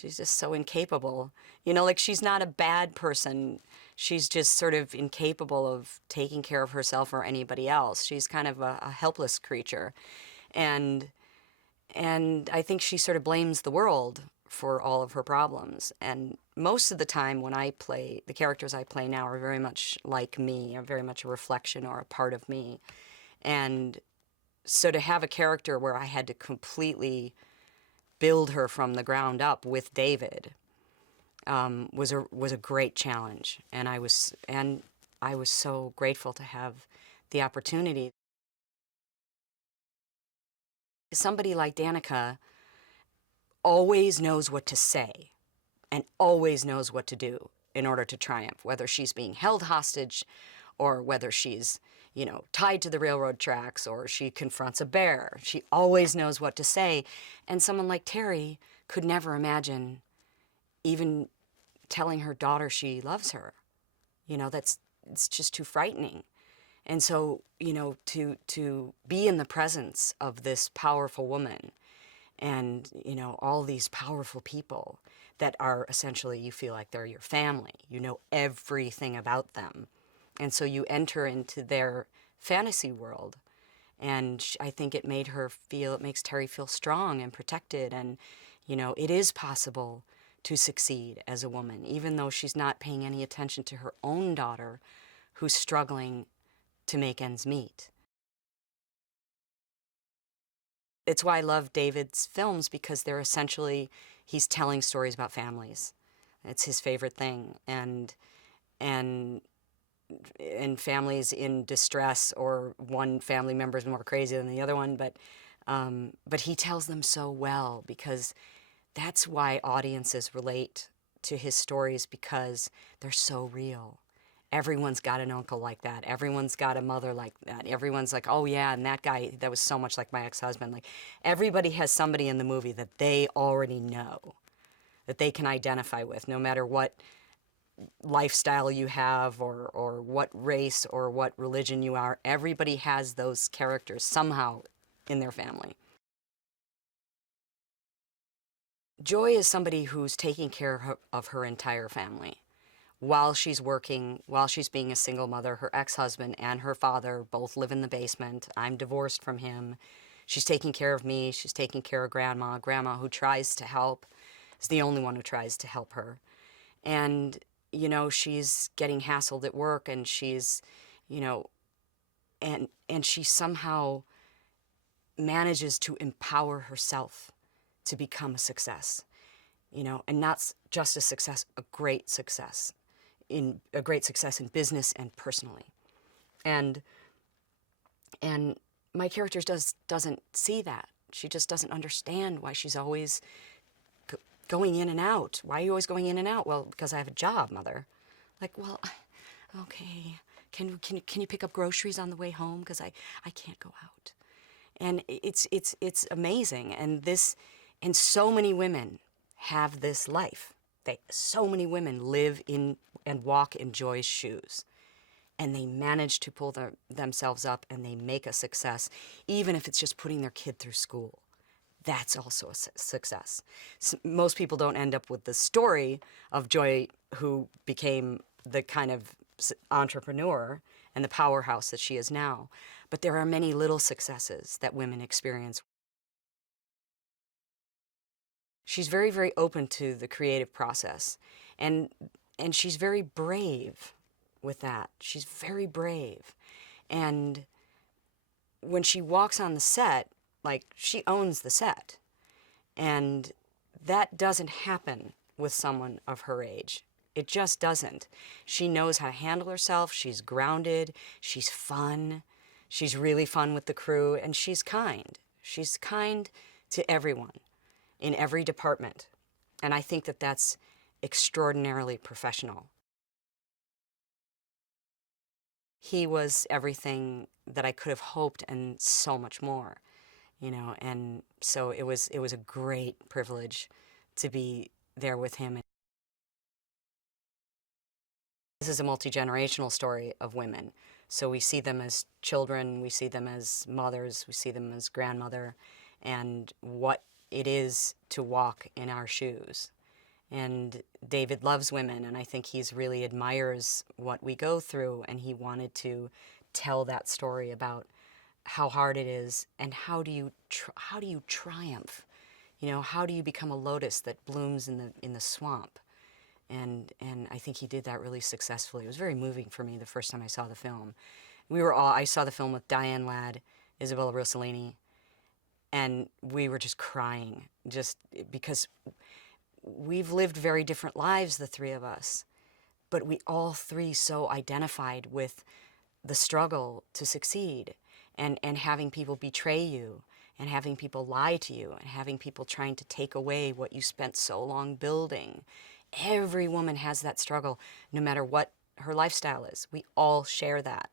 She's just so incapable. You know, like she's not a bad person. She's just sort of incapable of taking care of herself or anybody else. She's kind of a helpless creature. And I think she sort of blames the world for all of her problems. And most of the time when I play, the characters I play now are very much like me, are very much a reflection or a part of me. And so to have a character where I had to completely build her from the ground up with David was a great challenge, and I was so grateful to have the opportunity. Somebody like Danica always knows what to say and always knows what to do in order to triumph, whether she's being held hostage or whether she's, you know, tied to the railroad tracks or she confronts a bear. She always knows what to say. And someone like Terry could never imagine even telling her daughter she loves her. You know, it's just too frightening. And so, you know, to be in the presence of this powerful woman and, you know, all these powerful people that are essentially, you feel like they're your family. You know everything about them. And so you enter into their fantasy world. And I think it makes Terry feel strong and protected. And, you know, it is possible to succeed as a woman, even though she's not paying any attention to her own daughter who's struggling to make ends meet. It's why I love David's films, because they're essentially, he's telling stories about families. It's his favorite thing. And families in distress, or one family member is more crazy than the other one, but he tells them so well, because that's why audiences relate to his stories, because they're so real. Everyone's got an uncle like that. Everyone's got a mother like that. Everyone's like, oh yeah, and that guy, that was so much like my ex-husband. Like, everybody has somebody in the movie that they already know, that they can identify with, no matter what lifestyle you have, or what race or what religion you are. Everybody has those characters somehow in their family. Joy is somebody who's taking care of her entire family. While she's working, while she's being a single mother, her ex-husband and her father both live in the basement. I'm divorced from him. She's taking care of me. She's taking care of Grandma. Grandma, who tries to help, is the only one who tries to help her. And, you know, she's getting hassled at work, and she's, you know, and she somehow manages to empower herself to become a success, you know, and not just a success, a great success. In a great success in business and personally. And my character doesn't see that. She just doesn't understand why she's always going in and out. Why are you always going in and out? Well, because I have a job, Mother. Like, well, okay. Can you pick up groceries on the way home? Because I can't go out. And it's amazing. And so many women have this life. So many women live in and walk in Joy's shoes. And they manage to pull themselves up, and they make a success, even if it's just putting their kid through school. That's also a success. Most people don't end up with the story of Joy, who became the kind of entrepreneur and the powerhouse that she is now. But there are many little successes that women experience. She's very, very open to the creative process, and she's very brave with that. She's very brave. And when she walks on the set, like, she owns the set. And that doesn't happen with someone of her age. It just doesn't. She knows how to handle herself. She's grounded. She's fun. She's really fun with the crew, and she's kind. She's kind to everyone in every department. And I think that that's extraordinarily professional. He was everything that I could have hoped, and so much more, you know. And so it was a great privilege to be there with him. This is a multi-generational story of women. So we see them as children, we see them as mothers, we see them as grandmother, and what it is to walk in our shoes. And David loves women, and I think he's really admires what we go through, and he wanted to tell that story about how hard it is and how do you triumph? You know, how do you become a lotus that blooms in the swamp? And I think he did that really successfully. It was very moving for me the first time I saw the film. I saw the film with Diane Ladd, Isabella Rossellini, and we were just crying, just because we've lived very different lives, the three of us, but we all three so identified with the struggle to succeed, and having people betray you, and having people lie to you, and having people trying to take away what you spent so long building. Every woman has that struggle, no matter what her lifestyle is. We all share that.